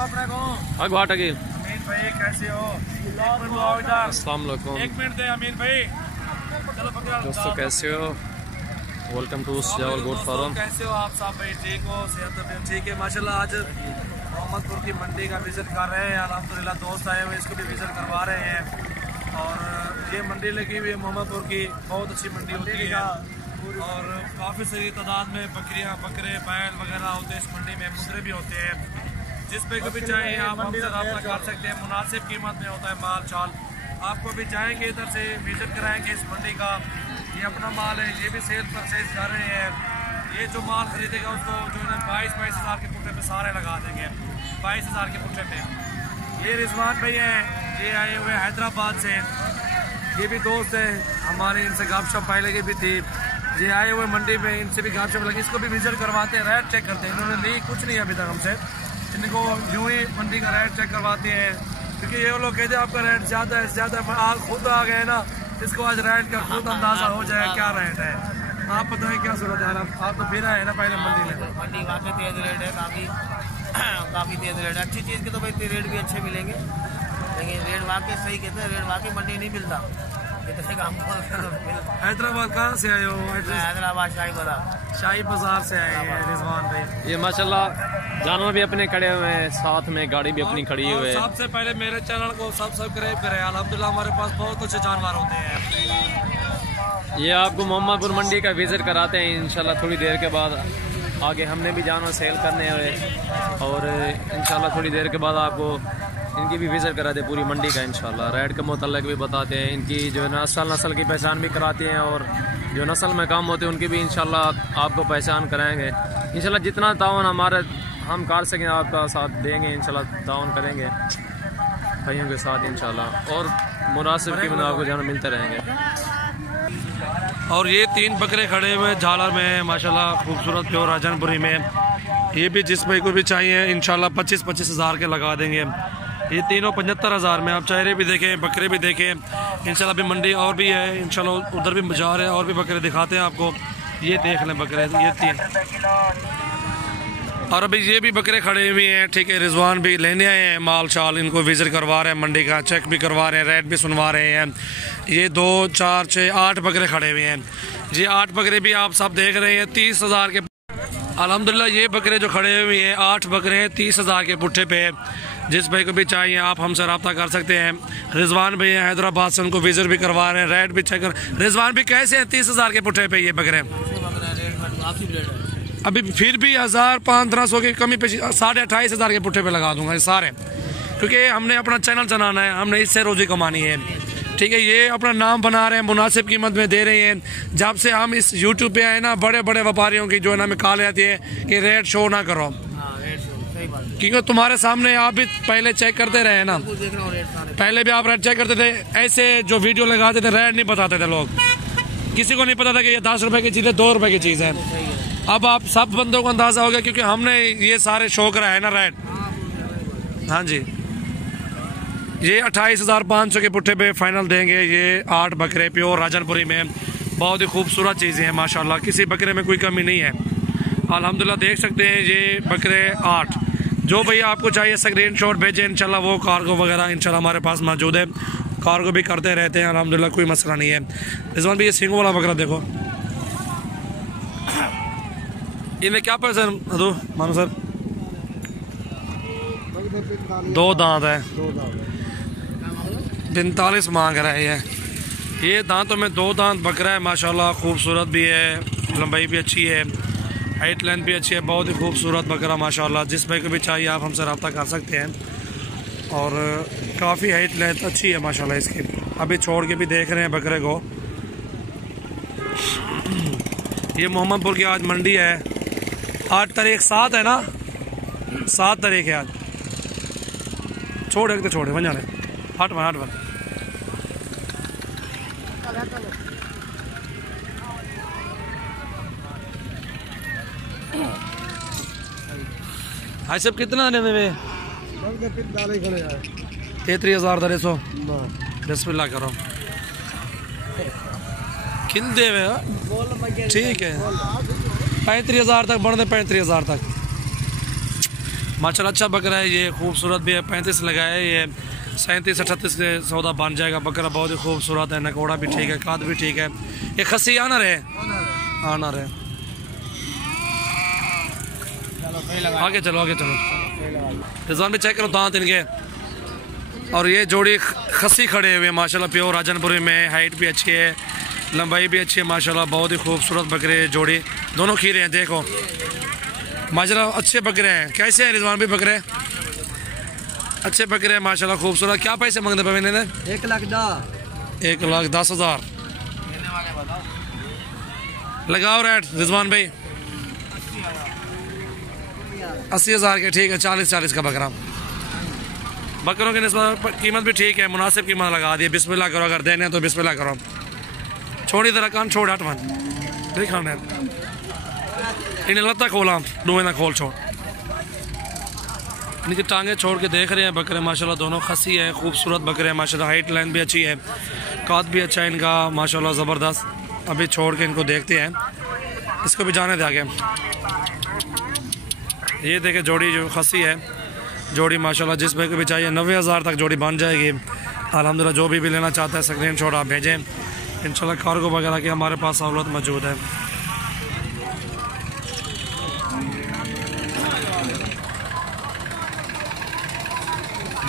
अपने को अगवाट अकील अमीन भाई कैसे हो? अस्सलाम वालेकुम। एक मिनट दे अमीन भाई। चलो दोस्तों कैसे हो? Welcome to Siyawal goat farm. कैसे हो आप सब भाई? ठीक हो? सेहत तो ठीक है माशाल्लाह। आज मोहम्मदपुर की मंडी का विजिट कर रहे हैं अल्हम्दुलिल्लाह। दोस्त आए हुए इसको भी विजिट करवा रहे हैं। और ये मंडी लगी हुई है मोहम्मदपुर की, बहुत अच्छी मंडी होती है और काफ़ी सारी तादाद में बकरियां बकरे बैल वगैरह होते हैं इस मंडी में। मुद्रे भी होते हैं, जिस पे कभी चाहे आप हमसे रब्ता कर सकते हैं। मुनासिब कीमत में होता है माल चाल। आपको भी चाहेंगे इधर से विजिट कराएंगे इस मंडी का। ये अपना माल है, ये भी सेल परचेज कर रहे हैं। ये जो माल खरीदेगा उसको जो है 22 हज़ार के पुट्ठे पे सारे लगा देंगे। 22 हज़ार के पुट्ठे पे। ये रिजवान भाई हैं, ये आए हुए हैदराबाद से। ये भी दोस्त है हमारे, इनसे गपशप पहले की भी थी। ये आए हुए मंडी में, इनसे भी गपशप लगी। इसको भी विजिट करवाते हैं, रेट चेक करते हैं। इन्होंने ली कुछ नहीं अभी तक हमसे। इनको यूं ही मंडी का रेट चेक करवाते हैं, क्योंकि ये लोग कहते हैं आपका रेट ज़्यादा है ज़्यादा। आज खुद आ गए ना, इसको आज रेट का खुद अंदाजा हो जाए क्या रेट है। आप बताएं क्या सूरत है? आप तो फिर आए ना पहले मंडी में। मंडी वाकई तेज रेट है, काफ़ी तेज रेट है। अच्छी चीज़ के तो भाई रेट भी अच्छे मिलेंगे, लेकिन रेट वाकई सही कहते हैं। रेट वाकई मंडी नहीं मिलता इतने काम। हैदराबाद कहाँ से आए हो? हैदराबाद शाही बाजार से आए हैं रिजवान भाई। ये माशाल्लाह जानवर भी अपने खड़े हुए हैं, साथ में गाड़ी भी अपनी खड़ी हुई है। सबसे पहले मेरे चैनल को सब्सक्राइब करें। अल्हम्दुलिल्लाह हमारे पास बहुत अच्छे जानवर होते हैं। ये आपको मोहम्मदपुर मंडी का विजिट कराते हैं इंशाल्लाह थोड़ी देर के बाद। आगे हमने भी जानवर सेल करने हुए और इंशाल्लाह थोड़ी देर के बाद आपको इनकी भी विजिट कराते हैं पूरी मंडी का। इंशाल्लाह रेट के मुताल्लिक भी बताते हैं, इनकी जो है नस्ल की पहचान भी कराते हैं और जो नस्ल में काम होते हैं उनकी भी इंशाल्लाह आपको पहचान कराएंगे। इंशाल्लाह जितना ताउन हमारे हम कर सकें आपका साथ देंगे। इंशाल्लाह ताउन करेंगे भाइयों के साथ इंशाल्लाह, और मुनासिब कीमत आपको जाना मिलते रहेंगे। और ये 3 बकरे खड़े हुए झालर में हैं माशाल्लाह, खूबसूरत प्योर राजनपुरी में। ये भी जिस भाई को भी चाहिए इंशाल्लाह 25 हज़ार के लगा देंगे। ये तीनों 75 हज़ार में। आप चेहरे भी देखें, बकरे भी देखें इंशाल्लाह। अभी मंडी और भी है इंशाल्लाह, उधर भी बाजार है और भी बकरे दिखाते हैं आपको। ये देख लें बकरे, ये 3। और अभी ये भी बकरे खड़े हुए हैं, ठीक है। रिजवान भी लेने आए हैं माल शाल, इनको विजिट करवा रहे हैं मंडी का, चेक भी करवा रहे हैं, रेट भी सुनवा रहे हैं। ये 2 4 6 8 बकरे खड़े हुए हैं। ये 8 बकरे भी आप सब देख रहे हैं 30 हज़ार के। अल्हम्दुलिल्लाह ये बकरे जो खड़े हुए हैं 8 बकरे हैं 30 हज़ार के पुट्ठे पे। जिस भाई को भी चाहिए आप हमसे रब्ता कर सकते हैं। रिजवान भाई हैं हैदराबाद से, उनको विजिट भी करवा रहे हैं, रेट भी चेक कर। रिजवान भी कैसे हैं 30 हज़ार के पुट्ठे पे ये बकरे? अभी फिर भी 1500 की कमी पे 28.5 हज़ार के पुट्ठे पे लगा दूंगा ये सारे, क्योंकि हमने अपना चैनल चलाना है, हमने इससे रोजी कमानी है, ठीक है। ये अपना नाम बना रहे हैं, मुनासिब कीमत में दे रहे हैं। जब से हम इस यूट्यूब पे आए ना, बड़े बड़े व्यापारियों की जो है ना हमें कॉल आती है कि रेट शो ना करो, क्योंकि तुम्हारे सामने आप भी पहले चेक करते रहे ना। पहले भी आप रेट चेक करते थे, ऐसे जो वीडियो लगाते थे रेट नहीं बताते थे लोग। किसी को नहीं पता था कि ये 10 रुपए की चीज़ है, 2 रुपए की चीज़ है। अब आप सब बंदों को अंदाजा हो गया, क्योंकि हमने ये सारे शो करा है ना रेट। हाँ जी, ये 28,500 के पुट्ठे पे फाइनल देंगे। ये 8 बकरे प्योर राजनपुरी में, बहुत ही खूबसूरत चीज़ें हैं माशाल्लाह। किसी बकरे में कोई कमी नहीं है अल्हम्दुलिल्लाह। देख सकते हैं ये बकरे 8। जो भैया आपको चाहिए स्क्रीनशॉट भेजें इंशाल्लाह, वो कार्गो वगैरह इंशाल्लाह हमारे पास मौजूद है। कार्गो भी करते रहते हैं अल्हम्दुलिल्लाह, कोई मसला नहीं है। रिजवान भी ये सींगों वाला बकरा देखो, इनमें क्या पैसा दो मानो सर? 2 दांत है, 45 मांग रहे हैं। ये दांतों में 2 दांत बकरा है माशाल्लाह, खूबसूरत भी है, लंबाई भी अच्छी है, हाइट लेंथ भी अच्छी है, बहुत ही खूबसूरत बकरा माशाल्लाह। जिस भाई को भी चाहिए आप हमसे रब्ता कर सकते हैं। और काफ़ी हाइट लेंथ अच्छी है माशाल्लाह इसकी। अभी छोड़ के भी देख रहे हैं बकरे को। ये मोहम्मदपुर की आज मंडी है। 8 तारीख 7 है ना, 7 तारीख है आज। छोड़े तो छोड़े बन जाने 8 वन। भाई सब कितना ने वे 33,300 बिस्मिल्लाह करो खिल दे वे। ठीक है 35,000 तक बढ़ दे, 35,000 तक माशाल्लाह अच्छा बकरा है, ये खूबसूरत भी है। 35 लगाया है, ये 37-38 के सौदा बन जाएगा। बकरा बहुत ही खूबसूरत है, नकोड़ा भी ठीक है, काद भी ठीक है। ये खस्सी आना रहे आगे चलो रिजवान भी चेक करो दांत इनके। और ये जोड़ी खस्सी खड़े हुए माशाल्लाह, प्योर राजनपुरी में, हाइट भी अच्छी है, लंबाई भी अच्छी है माशाल्लाह। बहुत ही खूबसूरत बकरे जोड़ी, दोनों खीरे हैं देखो माशाल्लाह, अच्छे बकरे हैं। कैसे हैं रिजवान भी बकरे? अच्छे बकरे हैं माशाल्लाह, खूबसूरत। क्या पैसे मांगते पे इन्हें? 1,10,000 लगाओ रेट रिजवान भाई। 80,000 के, ठीक है। 40 का बकरा। बकरों की कीमत भी ठीक है, मुनासिब कीमत लगा दी। बिस्मिल्लाह करो, अगर देने तो बिस्मिल्लाह करो। छोड़ी तरह कान छोड़ हट मन देखा इन्हें लत्ता खोला दुए ना खोल छोड़ इनकी टांगे छोड़ के देख रहे हैं बकरे माशाल्लाह। दोनों खसी है, खूबसूरत बकरे हैं माशाल्लाह। हाइट लाइन भी अच्छी है, काद भी अच्छा है इनका माशाल्लाह, ज़बरदस्त। अभी छोड़ के इनको देखते हैं, इसको भी जाने दे आगे। ये देखे जोड़ी जो खसी है, जोड़ी माशाल्लाह जिस भाई को भी चाहिए 90,000 तक जोड़ी बन जाएगी अल्हम्दुलिल्लाह। जो भी लेना चाहता है स्क्रीनशॉट आप भेजें, इंशाल्लाह कार्गो वगैरह की हमारे पास सहूलत मौजूद है।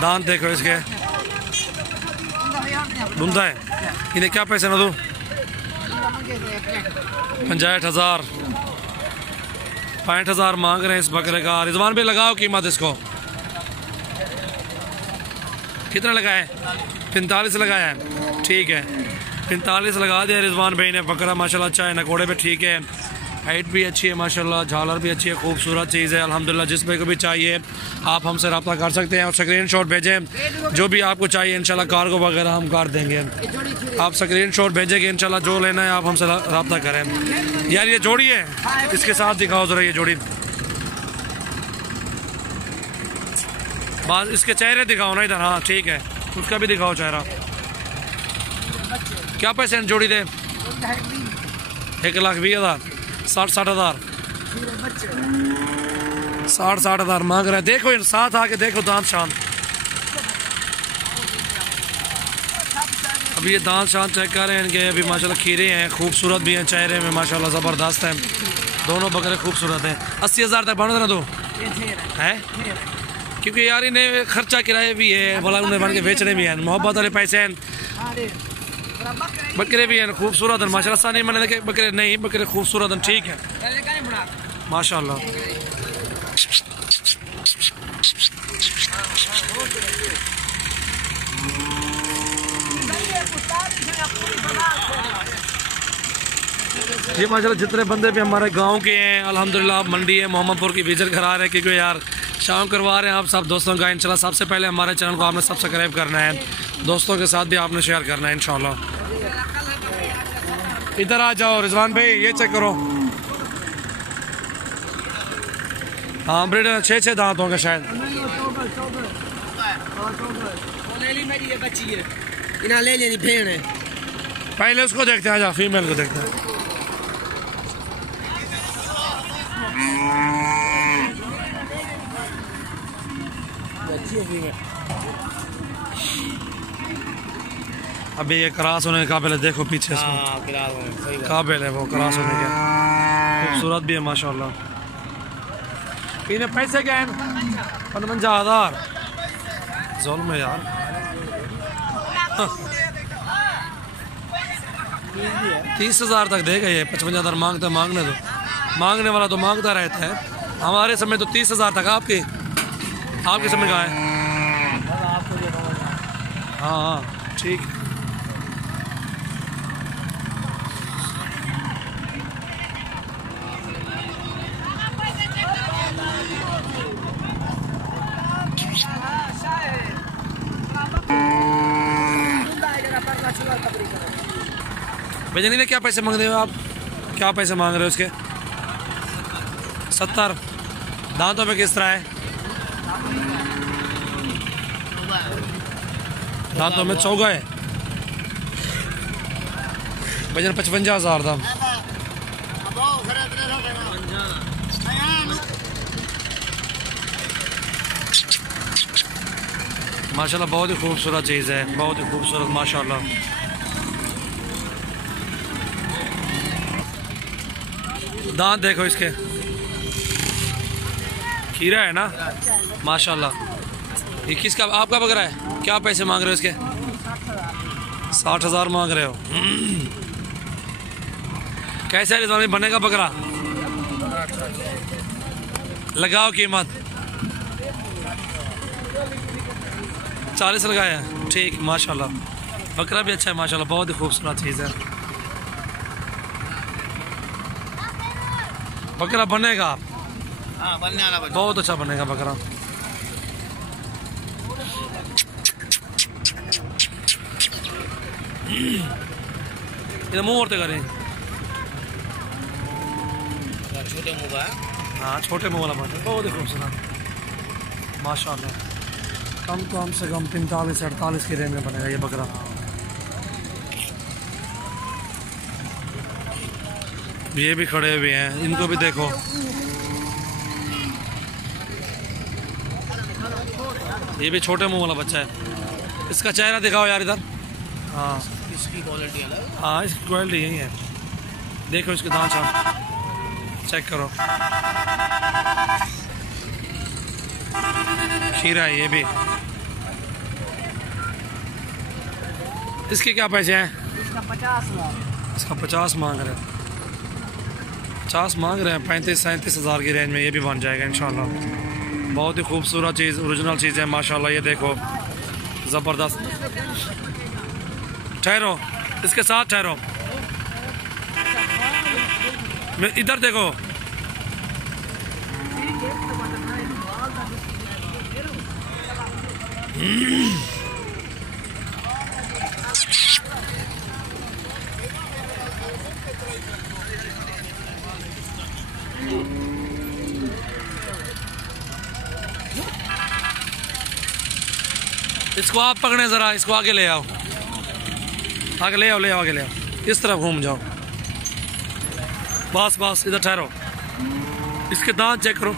दांत देखो इसके, धुंधा है। इन्हें क्या पैसे ना दो? 65,000 65,000 मांग रहे हैं इस बकरे का। रिजवान भी लगाओ कीमत इसको। कितना लगाया है? 45 लगाया है, ठीक है। 45 लगा दिया रिजवान भाई ने। बकरा माशाल्लाह अच्छा है, नकोड़े पे ठीक है, हाइट भी अच्छी है माशाल्लाह, झालर भी अच्छी है, खूबसूरत चीज़ है अल्हम्दुलिल्लाह। जिस भाई को भी चाहिए आप हमसे रब्ता कर सकते हैं और स्क्रीनशॉट भेजें। जो भी आपको चाहिए इंशाल्लाह कार्गो वगैरह हम कर देंगे। आप स्क्रीनशॉट भेजेंगे इंशाल्लाह, जो लेना है आप हमसे रब्ता करें। यार ये जोड़ी है, इसके साथ दिखाओ ज़रा ये जोड़ी। बात इसके चेहरे दिखाओ ना इधर, हाँ ठीक है, उसका भी दिखाओ चेहरा। क्या पैसे हैं जोड़ी दे? 1,20,000 60,000 60,000 मांग रहे हैं। देखो इन साथ आके देखो दांत शांत। अभी ये दांत शांत चेक कर रहे हैं इनके। अभी माशाल्लाह खीरे हैं, खूबसूरत भी हैं, चेहरे में माशाल्लाह ज़बरदस्त हैं। दोनों बकरे खूबसूरत हैं। 80,000 तक बन देना दो है, क्योंकि यार इन्हें खर्चा किराए भी है, बोला उन्हें बन के बेचने भी हैं, मोहब्बत वाले पैसे हैं। बकरे भी हैं खूबसूरत हैं माशाल्लाह। सा नहीं मैंने देखे बकरे, नहीं बकरे खूबसूरत हैं, ठीक है माशाल्लाह। ये माशाल्लाह जितने बंदे भी हमारे गांव के हैं अल्हम्दुलिल्लाह, मंडी है मोहम्मदपुर की विजिट करा रहे हैं, क्योंकि यार शाम करवा रहे हैं आप सब दोस्तों का। इंशाल्लाह सबसे पहले हमारे चैनल को आपने सब्सक्राइब करना है, दोस्तों के साथ भी आपने शेयर करना है इंशाल्लाह। इधर आ जाओ रिजवान भाई, ये चेक करो। हाँ ब्रिड 6 दांत होंगे शायद। पहले उसको देखते हैं, आजा फीमेल को देखते हैं। अभी ये क्रॉस होने के काबिल है, देखो पीछे इसको काबिल है वो क्रॉस होने के। खूबसूरत भी है माशाल्लाह। इन्हें पैसे क्या हैं? 55,000 जुल्म है यार। 30,000 तक देगा ये। 55,000 मांगता, मांगने दो, मांगने वाला तो मांगता रहता है। हमारे समय तो 30,000 तक। आपके समय कहाँ है? हाँ हाँ ठीक है। भैया ने क्या पैसे मांग रहे हो आप? क्या पैसे मांग रहे हो उसके? 70। दांतों पे किस तरह है? दांतों में चौगा है। भैया 55,000 था। माशाल्लाह बहुत ही खूबसूरत चीज़ है, बहुत ही खूबसूरत माशाल्लाह। दांत देखो इसके, खीरा है ना माशाल्लाह। ये किसका, आपका बकरा है? क्या पैसे मांग रहे हो इसके? 60,000 मांग रहे हो। कैसे है रिजवान बनेगा बकरा? लगाओ कीमत 40 लगाया है, ठीक माशाल्लाह। बकरा भी अच्छा है माशाल्लाह, बहुत ही खूबसूरत चीज़ है। बकरा बनेगा, हाँ बनने वाला बच्चा, बहुत अच्छा बनेगा बकरा। इधर मुंह ओरते करें, छोटे मुँह का। हाँ छोटे मुंह वाला बकरा बहुत ही खूबसूरत माशाल्लाह। कम से कम 45 से 48 की रेंज में बनेगा ये बकरा। ये भी खड़े हुए हैं, इनको भी देखो। ये भी छोटे मुंह वाला बच्चा है। इसका चेहरा दिखाओ यार इधर। हाँ इसकी क्वालिटी अलग। हाँ इसकी क्वालिटी यही है, देखो इसके दांत चेक करो। खीरा है ये भी। इसके क्या पैसे हैं? इसका 50 लाख। इसका 50 मांग रहे हैं, 50 मांग रहे हैं। 35-37 हज़ार की रेंज में ये भी बन जाएगा इंशाल्लाह। बहुत ही खूबसूरत चीज़, ओरिजिनल चीज़ है माशाल्लाह। ये देखो ज़बरदस्त। ठहरो, इसके साथ ठहरो, इधर देखो। इसको आप पकड़े ज़रा, इसको आगे ले आओ, आगे ले आओ, ले आओ, आगे ले आओ। इस तरफ घूम जाओ, बस बस इधर ठहरो। इसके दांत चेक करो,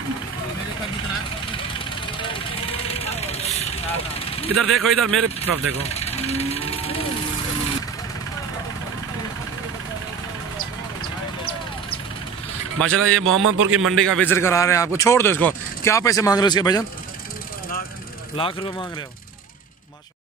इधर देखो, इधर मेरे तरफ देखो। माशाल्लाह ये मोहम्मदपुर की मंडी का विजिट करा रहे हैं आपको। छोड़ दो इसको। क्या पैसे मांग रहे हो इसके भाईजान? लाख रुपए मांग रहे हो।